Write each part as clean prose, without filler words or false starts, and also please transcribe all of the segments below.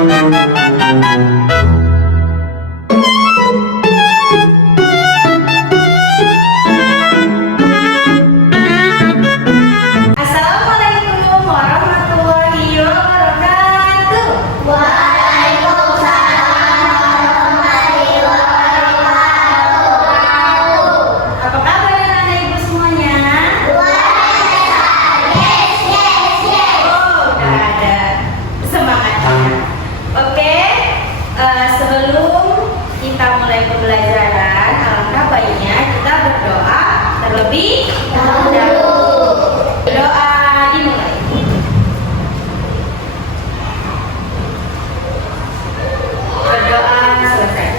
Assalamualaikum warahmatullahi wabarakatuh. Apa kabar anak-anak ibu semuanya? Oh, udah ada semangatnya. Oke, sebelum kita mulai pembelajaran, alangkah baiknya kita berdoa terlebih dahulu. Doa dimulai. Berdoa selesai.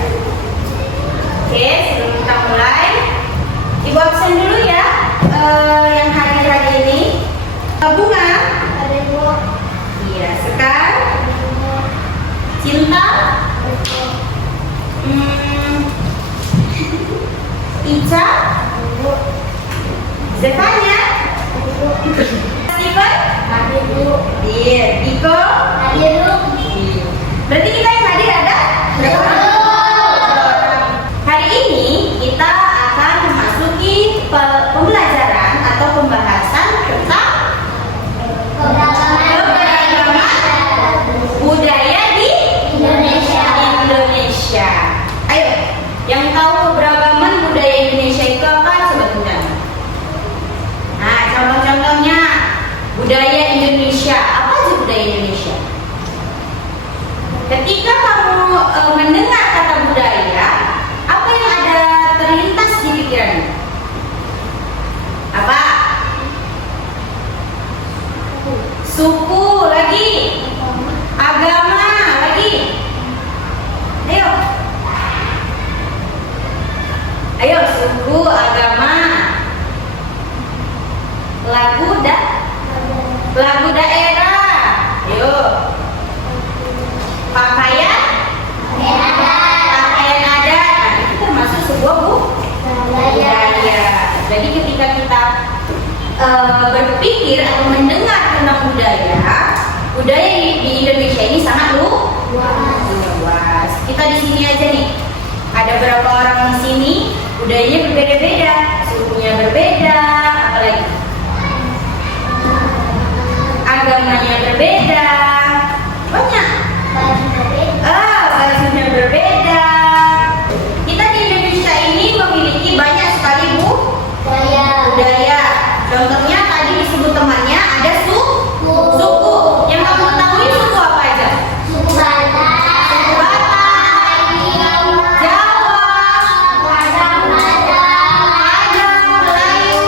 Oke, sebelum kita mulai, ibu absen dulu ya. Yang hadir hari ini Bunga, iya, Sekar, Cinta, Ica, Zevanya, Steven, iya, Iko, berarti kita yang hadir ada? Hari ini kita akan memasuki pembelajaran atau pembahasan tentang keberagaman budaya di Indonesia. Ayo, yang tahu keberagaman budaya Indonesia itu apa? Coba tunjukkan. Nah, contoh-contohnya budaya Indonesia. Apa aja budaya Indonesia? Ketika kamu mendengar kata budaya, apa yang ada terlintas di pikiranmu? Apa? Suku lagi, agama lagi. Ayo, suku, agama, lagu daerah. Ayo, pakaian adat. Nah, itu termasuk sebuah budaya. Jadi ketika kita berpikir atau mendengar tentang budaya di Indonesia ini sangat luas. Kita di sini aja nih, ada berapa orang di sini, budayanya berbeda-beda, sukunya berbeda, apalagi agamanya berbeda, banyak. Bajunya berbeda. Kita di Indonesia ini memiliki banyak sekali budaya. Contohnya tadi disebut temannya ada suku. Yang kamu ketahui suku apa aja? Suku Batak, Jawa, Padang, Melayu,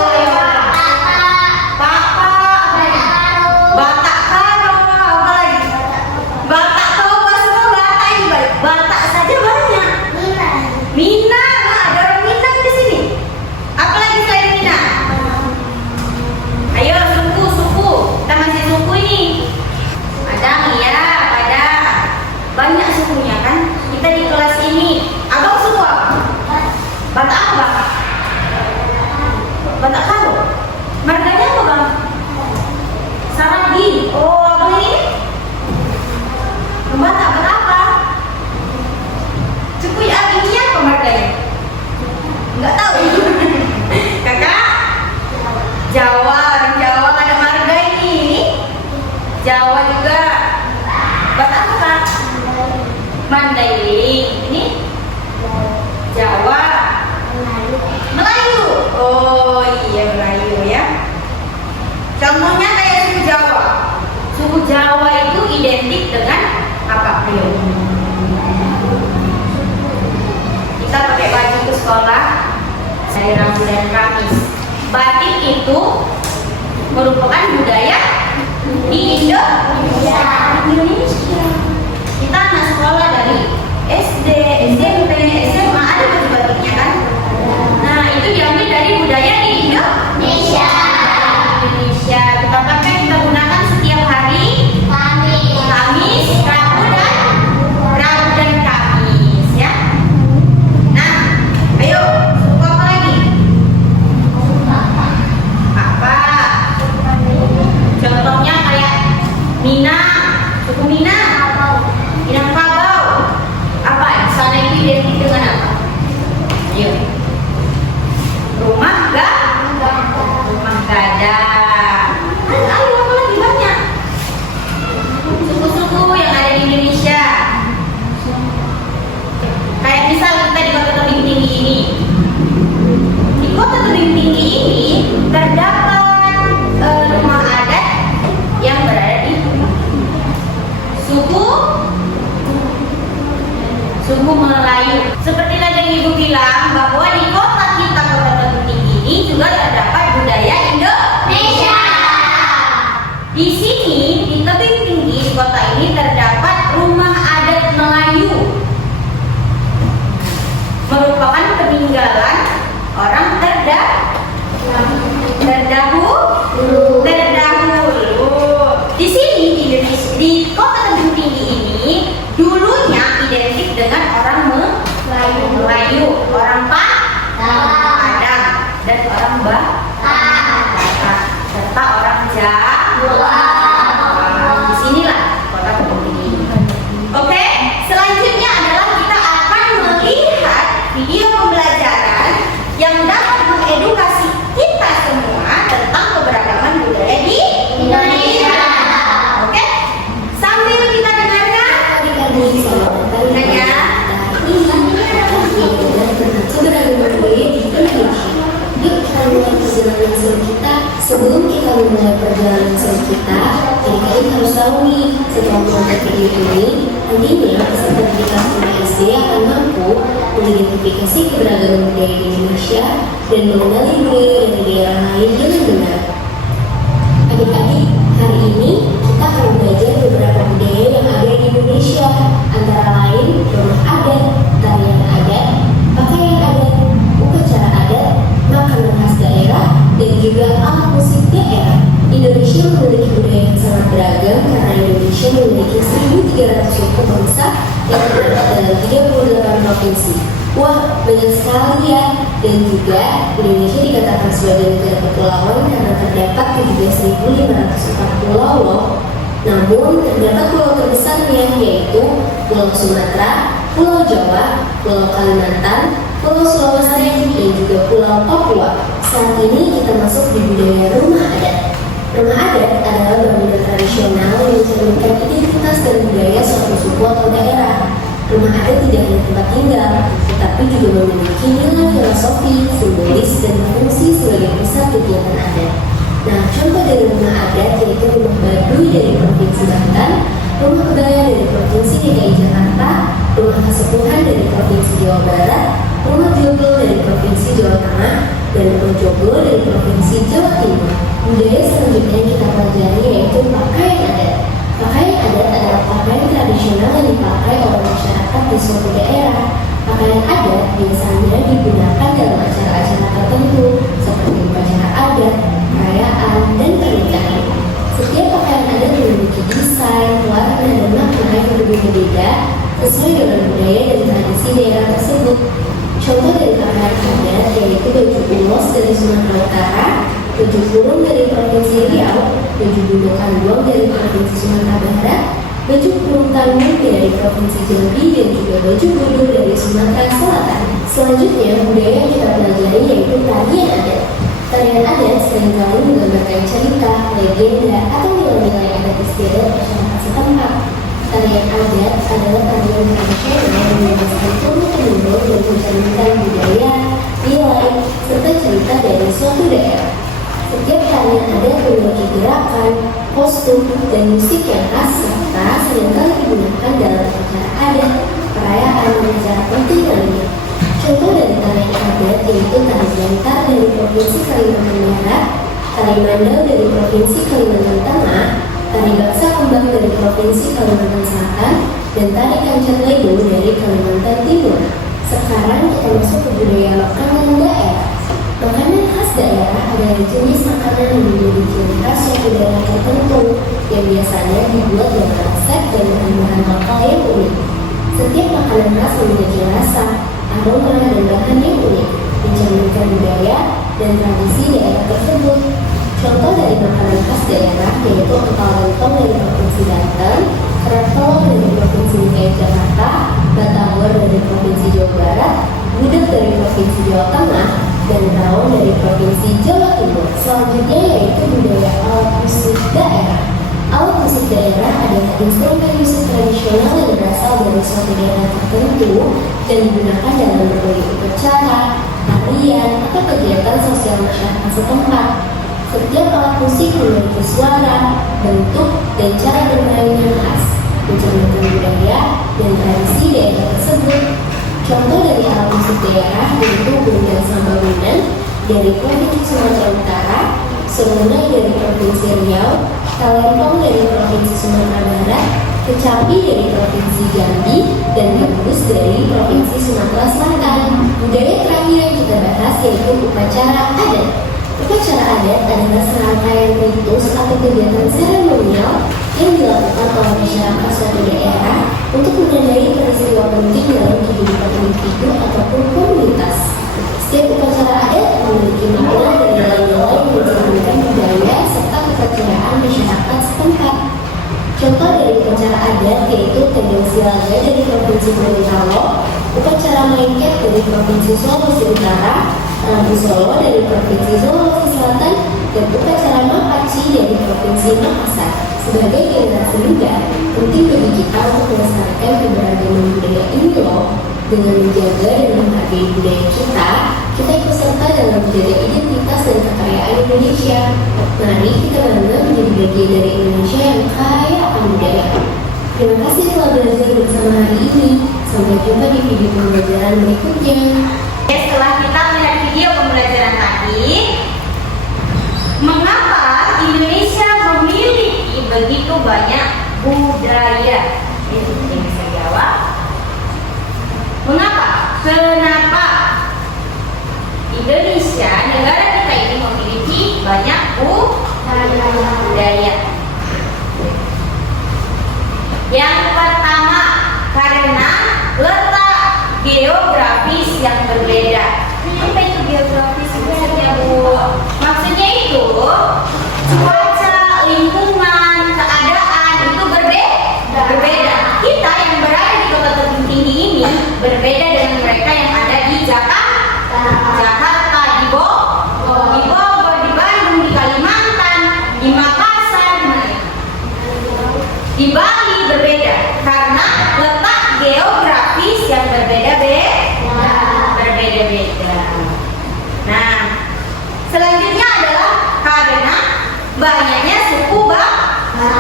Batak Karo, apa lagi? Batak Toba, semua Batak ini baik. Batak saja banyak. Minang, ada orang Minang di sini. Apalagi selain Minang? Ayo, suku. Kita masih suku ini. Padang, iya, Padang. Banyak sukunya kan? Kita di kelas ini. Abang suku apa? Batak apa, Bang? Batak Karo. Marganya apa, Bang? Saragi. Oh, abang ini? Batak apa? Cukuy ini apa marganya? Enggak tahu. Kakak? Jawa, orang Jawa nggak ada marga ini. Jawa juga. Batak apa? Mandailing. Ini Jawa. Melayu. Oh iya, Melayu ya. Contohnya kayak suku Jawa. Suku Jawa itu identik dengan apa? Ayo. Kita pakai baju ke sekolah dari Rabu dan Kamis. Batik itu merupakan budaya di Indonesia. Kita anak sekolah dari SD, SMP, SMA ada baju batiknya kan? Nah, itu diambil dari budaya di Indonesia. Kita pakai, kita gunakan setiap hari Kamis, Rabu dan Kamis ya. Nah, ayo, suku apa lagi? Apa? Contohnya kayak Minang, suku Minang. Tebing Tinggi ini terdapat rumah adat yang berada di suku Melayu. Seperti tadi yang Ibu bilang bahwa di kota kita, Kota Tebing Tinggi ini juga terdapat budaya Indonesia. Di sini di tebing tinggi kota ini terdapat rumah adat Melayu, merupakan peninggalan orang terdahulu. Di sini di Indonesia, di kota Tebing Tinggi ini dulunya identik dengan orang Melayu, orang Padang, dan orang Batak, serta orang Jawa. Di sinilah kota Tebing Tinggi ini. Oke, selanjutnya adalah kita akan melihat video pembelajaran yang dapat mengedukasi kita semua tentang keberagaman budaya di Indonesia. Oke, sambil kita dengarkan keberagaman budaya di Indonesia. Yuk kita mulai perjalanan seru kita. Sebelum kita memulai perjalanan seru kita, adik-adik harus tahu nih, setelah menonton video ini, nantinya peserta didik kelas 5 SD akan mampu mengidentifikasi keberagaman budaya di Indonesia dan mengenali budaya dari daerah lain dengan benar. Adik-adik, hari ini kita akan belajar beberapa budaya yang ada di Indonesia, antara lain rumah adat, tarian adat, pakaian adat, upacara adat, makanan khas daerah, dan juga alat musik daerah. Indonesia memiliki budaya yang sangat beragam karena Indonesia memiliki 1.300 suku bangsa yang terdapat dalam 38 provinsi. Wah, banyak sekali ya. Dan juga Indonesia dikatakan sebagai negara kepulauan karena terdapat 17.504 pulau loh. Namun terdapat pulau terbesarnya yaitu Pulau Sumatera, Pulau Jawa, Pulau Kalimantan, Pulau Sulawesi, dan juga Pulau Papua. Saat ini kita masuk di budaya rumah adat. Rumah adat adalah bangunan tradisional yang mencerminkan identitas dan budaya suatu suku atau daerah. Rumah adat tidak hanya tempat tinggal, tetapi juga memiliki nilai filosofi, simbolis, dan fungsi sebagai pusat kegiatan adat. Nah, contoh dari rumah adat yaitu rumah Baduy dari Provinsi Banten, rumah kebaya dari Provinsi DKI Jakarta, rumah kesepuhan dari Provinsi Jawa Barat, rumah joglo dari Provinsi Jawa Tengah, dan rumah joglo dari Provinsi Jawa Timur. Budaya selanjutnya yang kita pelajari yaitu pakaian adat. Pakaian adat adalah pakaian tradisional yang dipakai oleh masyarakat di suatu daerah. Pakaian adat biasanya digunakan dalam acara-acara tertentu seperti upacara adat, perayaan, dan pernikahan. Setiap pakaian adat memiliki desain, warna, dan makna yang berbeda-beda sesuai dengan budaya dan tradisi daerah tersebut. Contoh dari pakaian adat yaitu baju ulos dari Sumatera Utara, baju kurung dari Provinsi Riau, baju bulu kandung dari Provinsi Sumatera Barat, baju kurung tanggung dari Provinsi Jambi, dan juga baju bodoh dari Sumatera Selatan. Selanjutnya, budaya yang kita pelajari yaitu tarian adat. Tarian adat seringkali menggambarkan cerita, legenda, atau nilai-nilai adat istiadat masyarakat setempat. Tarian adat adalah tarian tradisional yang membebaskan turun-temurun dan mencerminkan budaya, nilai, serta cerita dari suatu daerah. Setiap tarian adat memiliki gerakan, kostum, dan musik yang khas serta seringkali digunakan dalam acara adat, perayaan, dan acara penting lainnya. Contoh dari tarian adat yaitu tari Gantar dari Provinsi Kalimantan Barat, tari Mandau dari Provinsi Kalimantan Tengah, tari Baksa Kembang dari Provinsi Kalimantan Selatan, dan tari Kancak Lego dari Kalimantan Timur. Sekarang kita masuk ke budaya makanan daerah. Makanan khas daerah adalah jenis makanan yang menjadi ciri khas suatu daerah tertentu yang biasanya dibuat dengan resep dan bahan-bahan lokal yang unik. Setiap makanan khas memiliki rasa, aroma, dan bahan yang unik, mencerminkan budaya dan tradisi daerah tersebut. Contoh dari makanan khas daerah yaitu empal gentong dari Provinsi Banten, kerak telur dari Provinsi DKI Jakarta, batagor dari Provinsi Jawa Barat, gudeg dari Provinsi Jawa Tengah, dan rawon dari Provinsi Jawa Timur. Selanjutnya yaitu budaya alat musik daerah. Alat musik daerah adalah instrumen musik tradisional yang berasal dari suatu daerah tertentu dan digunakan dalam berbagai upacara, tarian, atau kegiatan sosial masyarakat setempat. Setiap alat musik memiliki suara, bentuk, dan cara bermain yang khas, mencerminkan budaya dan tradisi daerah tersebut. Contoh dari alat musik daerah yaitu gunung Sambabunan dari Provinsi Sumatera Utara, Serenai dari Provinsi Riau, Talempong dari Provinsi Sumatera Barat, Kecapi dari Provinsi Jambi, dan Gembus dari Provinsi Sumatera Selatan. Budaya terakhir yang kita bahas yaitu upacara adat. Upacara adat adalah serangkaian ritus atau kegiatan seremonial yang dilakukan oleh masyarakat suatu daerah untuk menandai peristiwa penting dalam kehidupan individu ataupun komunitas. Setiap upacara adat memiliki makna dan nilai-nilai yang mencerminkan budaya serta kepercayaan masyarakat setempat. Contoh dari upacara adat yaitu Tendang Silaga dari Provinsi Gorontalo, upacara Maengket dari Provinsi Sulawesi Utara, Rambu Solo dari Provinsi Sulawesi Selatan, dan upacara Mapaci dari Provinsi Makassar. Sebagai generasi muda, penting bagi kita untuk melestarikan keberagaman budaya ini loh. Dengan menjaga dan menghargai budaya kita ikut serta dalam menjaga identitas dan kekayaan Indonesia. Mari kita bangga menjadi bagian dari Indonesia yang kaya akan budaya. Terima kasih telah belajar bersama hari ini. Sampai jumpa di video pembelajaran berikutnya. Setelah kita melihat video pembelajaran tadi, mengapa Indonesia memiliki begitu banyak budaya? Itu yang bisa jawab. Mengapa? Kenapa Indonesia, negara kita ini memiliki banyak budaya? Yang pertama, karena letak geografis yang berbeda. Apa itu geografis maksudnya, Bu? Maksudnya itu cuaca, lingkungan, keadaan itu berbeda. Kita yang berada di kota tertinggi ini berbeda dengan mereka yang ada di Jakarta, di Bogor, di Bandung, di Kalimantan, di Makassar, di Bali berbeda karena letak geografis yang berbeda-beda. Nah, selanjutnya adalah karena banyaknya suku bangsa.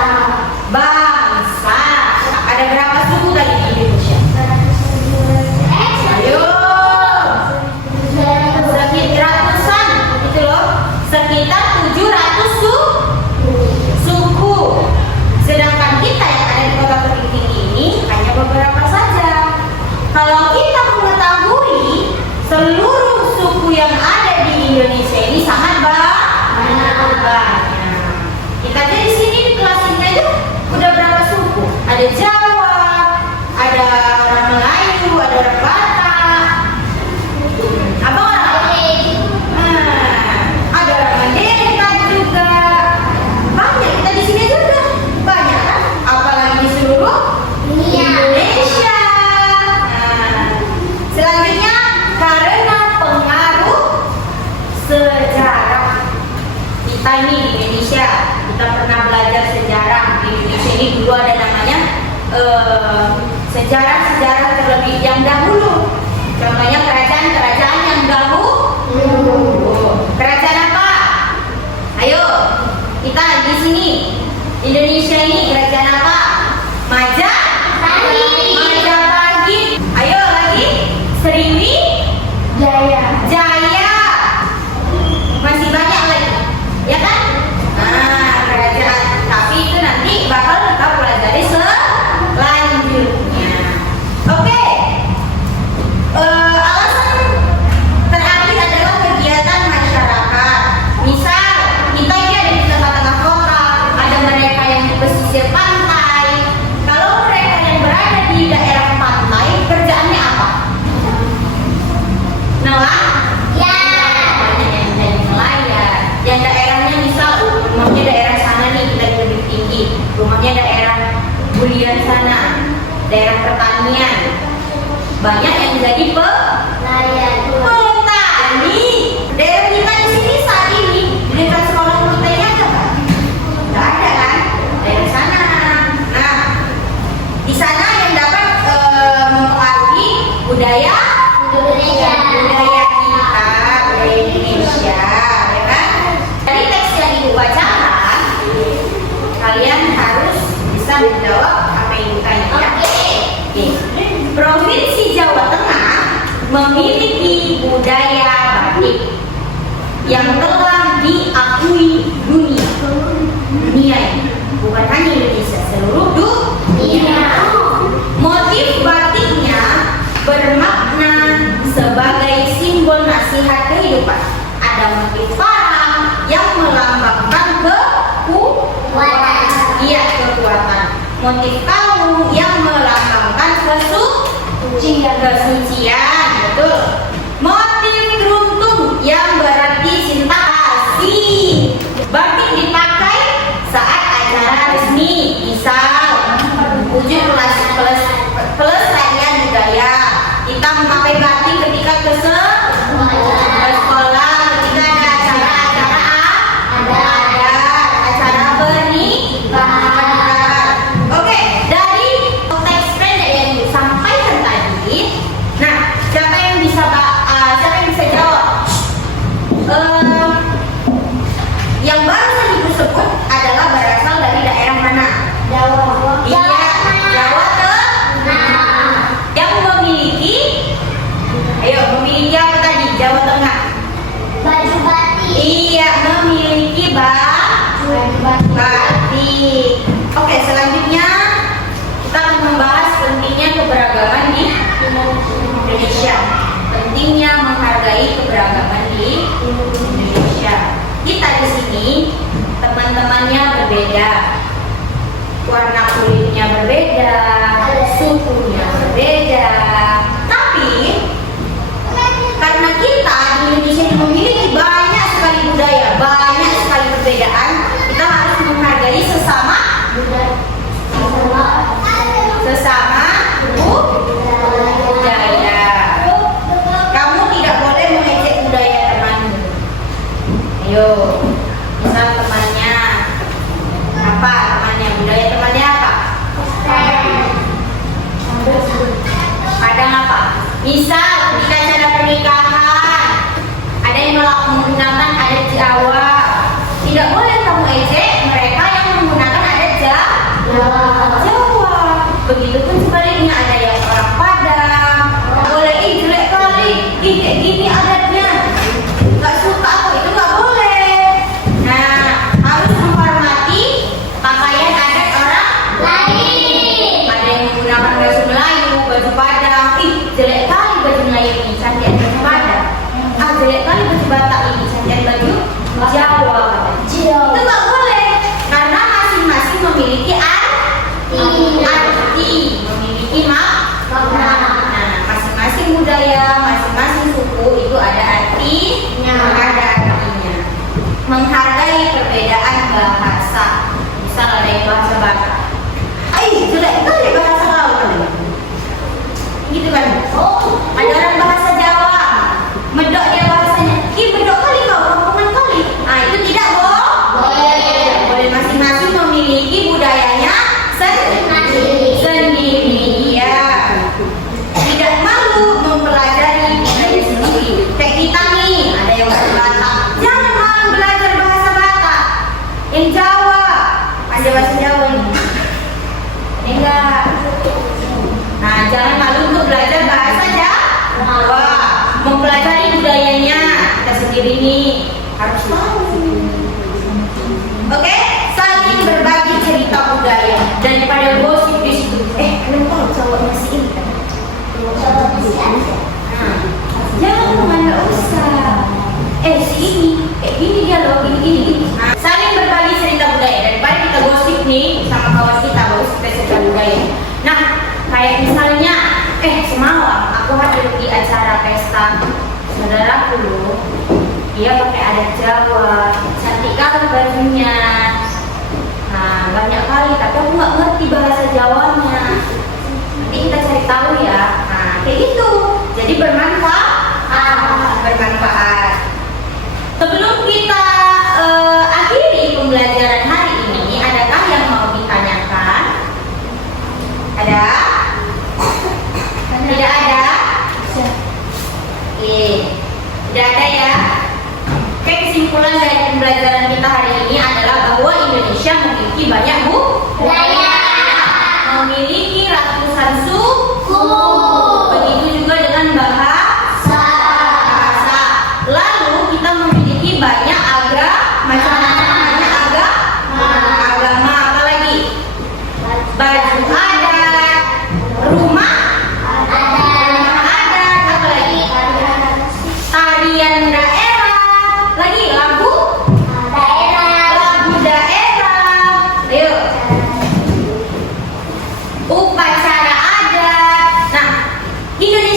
Ada berapa suku tadi di Indonesia? Ayo, sekitar ratusan, gitu loh. Sekitar 700 suku. Sedangkan kita yang ada di kota tertinggi ini hanya beberapa saja. Kalau kita mengetahui seluruh suku yang ada di Indonesia ini sangat banyak. Kita aja di sini di kelas ini aja udah berapa suku? Ada Jawa, ada orang Melayu, ada orang Batak, apa orang? Ada orang Mandailing juga. Banyak, kita di sini aja udah banyak kan? Apalagi di seluruh Indonesia. Selanjutnya karena pengaruh sejarah. Kita ini di Indonesia, kita pernah belajar sejarah. Di Indonesia ini dulu ada namanya sejarah-sejarah terlebih yang dahulu. Contohnya kerajaan-kerajaan yang dahulu. Kerajaan apa? Ayo, kita di sini Indonesia ini kerajaan apa? Majapahit. Ayo lagi, Sriwijaya. Masih banyak lagi, ya kan? Nah, kerajaan. Tapi itu nanti bakal kita pelajari selanjutnya. Oke. Alasan terakhir adalah kegiatan masyarakat. Misal kita ini ada di tengah-tengah kota, ada mereka yang di pesisir pantai. Kalau mereka yang berada di daerah pantai, kerjaannya apa? Nelayan. Yang daerahnya misal rumahnya daerah sana nih, kita lebih tinggi. Rumahnya daerah Bulian sana, daerah pertanian. Banyak yang jadi petani. Daerah kita di sini saat ini di dekat sekolah proteinnya ada kan? Nggak ada kan? Daerah sana. Nah, di sana yang dapat mempengaruhi budaya kita. jawab apa yang ditanya ya. Oke. Provinsi Jawa Tengah memiliki budaya batik yang telah diakui dunia ini. Bukan hanya Indonesia, seluruh dunia. Motif batiknya bermakna sebagai simbol nasihat kehidupan. Ada motif parang yang melambangkan kekuatan. Iya, kekuatan. Motif kalung yang melambangkan kesucian. Betul. Motif keruntung yang berarti cinta kasih. Batik dipakai saat acara resmi, misal wujud pelestarian budaya. Kita memakai batik ketika ke sekolah, ketika ada acara pernikahan. Oke, dari teks pendek yang disampaikan tadi, nah siapa yang bisa jawab? Yang barusan ibu sebut adalah berasal dari daerah mana? Jawa. Iya, Jawa Tengah. Yang memiliki apa tadi? Jawa Tengah. Baju batik. Iya, memiliki baju batik. Oke, selanjutnya kita akan membahas pentingnya keberagaman di Indonesia. Pentingnya menghargai keberagaman di Indonesia. Kita di sini teman-temannya berbeda, warna kulitnya berbeda, sukunya berbeda. Tapi karena kita di Indonesia ini memiliki banyak sekali budaya, banyak sekali perbedaan, kita harus menghargai sesama budaya. Kamu tidak boleh mengejek budaya temanmu. Ayo, misal temannya apa? Budaya temannya apa? Padang apa? Misal ketika acara pernikahan ada yang menggunakan adat Jawa, tidak boleh kamu ejek mereka yang menggunakan adat Jawa. Begitupun sebaliknya, ada yang orang Padang, boleh jelek kali, kayak gini adatnya, nggak suka aku, itu nggak boleh. Nah, harus menghormati pakaian adat orang lain. Ada yang menggunakan baju Melayu, baju Padang, jelek kali baju Melayu ini, cantik baju Padang. Jelek kali baju Batak ini, cantik baju Jawa. Itu nggak boleh, karena masing-masing memiliki arti, memiliki makna. Nah, masing-masing budaya, masing-masing suku itu ada artinya. Menghargai perbedaan bahasa. Misal ada yang bahasa Batak, jelek kali bahasa kau, gitu kan? Ada orang bahasa Jawa, medok dia bahasanya, medok kali kau, kampungan kali. Itu tidak boleh. Masing-masing memiliki budayanya sendiri. Ya, tidak malu mempelajari budaya sendiri. Kayak kita nih, ada yang bahasa Batak, jangan malu belajar bahasa Batak. Yang Jawa, ada bahasa Jawa ini, enggak. Nah, jangan malu untuk belajar bahasa Jawa, mempelajari budayanya kita sendiri nih, harus tahu. Oke, saling berbagi cerita budaya daripada gosip di situ. Kalian tahu cowok masih ini kan? Jangan nggak usah. Si ini kayak gini dia loh, gini. Nah, saling berbagi cerita budaya daripada kita gosip nih sama kawan kita, gosip cerita budaya. Nah, kayak misalnya, semalam aku hadir di acara pesta saudaraku loh. Dia pakai adat Jawa, cantik kali bajunya. Nah, banyak kali, tapi aku nggak ngerti bahasa Jawanya. Nanti kita cari tahu ya. Nah, kayak gitu. Jadi bermanfaat. Sebelum kita akhiri pembelajaran hari ini, adakah yang mau ditanyakan? Ada? Tidak ada? Tidak ada ya? Oke, kesimpulan dari pembelajaran kita hari ini adalah bahwa Indonesia memiliki banyak budaya. jurusan suku. Begitu juga dengan bahasa. Lalu kita memiliki banyak agama. Apa lagi? Baju adat, rumah adat, apa lagi? Tarian daerah, lagi lagu daerah. Ayo. Upacara adat. Nah, Indonesia